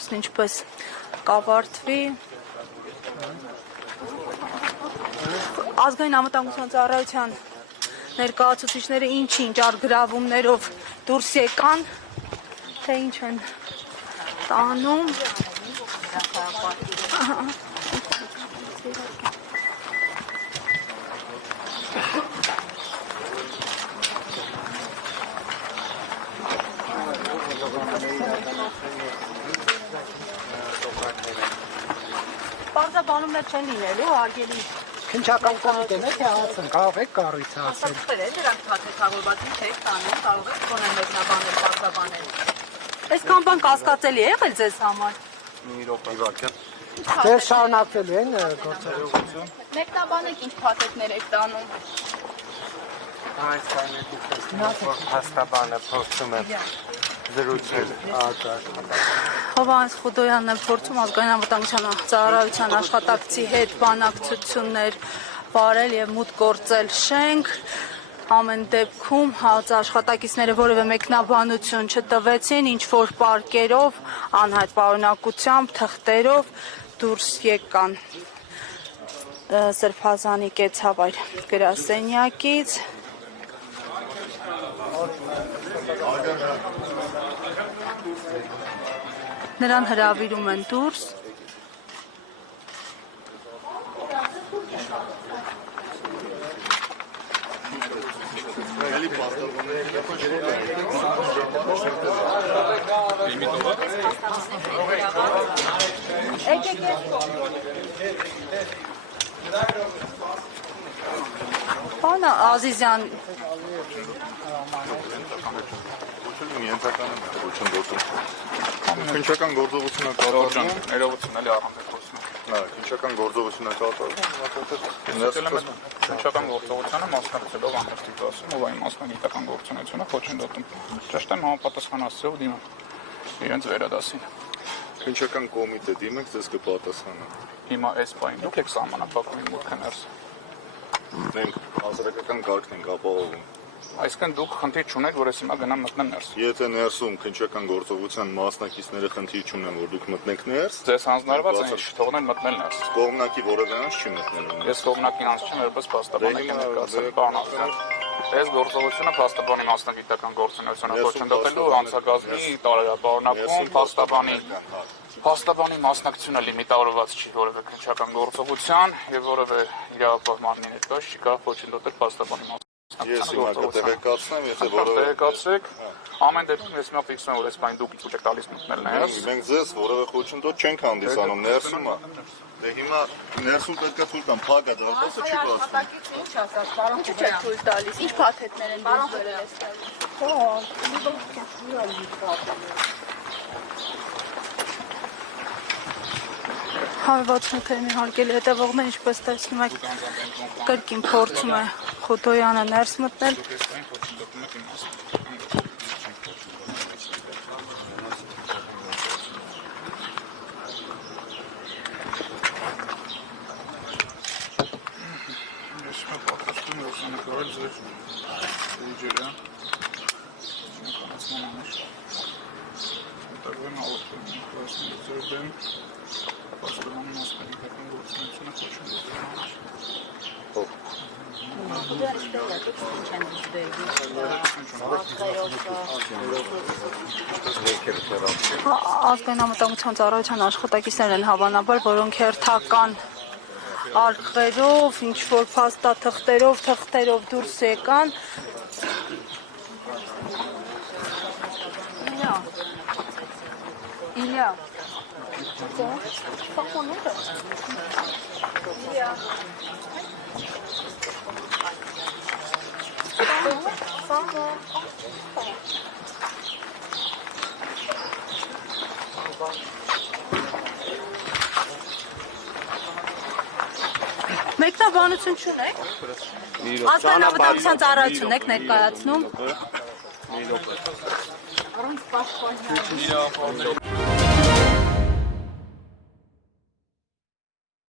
նորսն ինչպես կավարտվի։ Ազգային անվտանգության ծառայության ներկայացուցիչները ինչ-ինչ արգրավումներով դուրս եկան, թե ինչ են տանում։ Պարզաբանումներ չեն լինելու, արգելի։ Քննչական կոմիտեն է, թե ասեն, կարող եք կառույցը ասել։ Ասացվել է, դրանք թաթեթավորված չեք տանում, կարող եք կոնեն մեկնաբանել, պարզաբանել։ Այսքան բան կասկածելի է եղել ձեզ համար։ Մի րոպե։ Դեր շարունակվելու են գործողություն։ Մեկնաբանեք ինչ փաթեթներ եք տանում։ Այս հաստաբանը փորձում է զրուցել Հովհաննես Խուդոյանն է փորձում ազգային անվտանգության ծառայության աշխատակցի հետ բանակցություններ վարել եւ մուտք գործել շենք։ Ամեն դեպքում աշխատակիցները որևէ մեկնաբանություն չտվեցին, ինչ որ պարկերով, անհայտ պարունակությամբ, թղթերով դուրս եկան Սրբազանի կեցավայր գրասենյակից։ Նրան հրավիրում են դուրս։ Պարոն Ազիզյան, Քննչական գործողությունը կատարվում, ներողություն էլի առանձնացնում։ քննչական գործողությունը կատարվում, Քննչական գործողությանը մասնակցելով անհրաժեշտ ասում, ով այն մասնագիտական գործունեությունը խոչընդոտում։ Ճշտ եմ համապատասխան ասելով դիմում իրենց վերադասին։ քննչական կոմիտե դիմեք, ձեզ կպատասխանեն։ Հիմա այս բանը դուք եք սահմանափակում մուտքը ներս։ Մենք հասարակական կարգն ենք ապահովում։ Այսինքն դուք խնդիր չունեք, որ ես հիմա գնամ մտնեմ ներս։ Եթե ներսում քննչական գործողության մասնակիցները խնդիր չունեն, որ դուք մտնեք ներս, Ձեզ հանձնարարված է թողնել մտնել ներս։ կողմնակի որևէ անձ չի մտնելու։ Ես կողմնակի անձ չեմ, որպես փաստաբան եք ներկայացել բանացան։ Այս գործողությունը փաստաբանի մասնագիտական գործունեությունը խոչընդոտելու անցակազմի տարերապառնակում փաստաբանի մասնակցությունը լիմիտավորված չի որևէ քննչական գործողության եւ որևէ իրավապահ մարմնի ներկայացուցիչ չի կարող խոչընդոտել փաստաբանի Ես հիմա կտեղեկացնեմ, եթե որևէ տեղեկացեք, ամեն դեպքում ես հիմա ֆիքսում եմ, որ այս բանը դուք ինչ եք տալիս մտնել ներս։ մենք ձեզ որևէ խոչընդոտ չենք հանդիսանում, ներսում է։ Դե հիմա ներսում պետք է թույլ տամ, փակ է դարպասը չի բացվում։ Ինչ ասած, պարոն չի թույլ տալիս։ Ինչ փաթեթներ են դուրս բերել Հարվածն թեմի հարգելի հետևողներ, ինչպես տեսնում եք, կրկին փորձում է Խուդոյանը ներս մտնել։ Ազգային անվտանգության ծառայության աշխատակիցներ են հավանաբար, որոնք հերթական արկղերով, ինչ-որ փաստաթղթերով դուրս եկան։ Իլյա։ Մեկնաբանություն չունեք։ Ազգային անվտանգության ծառայությունն եք ներկայացնում։ Առանց պաշտպանության։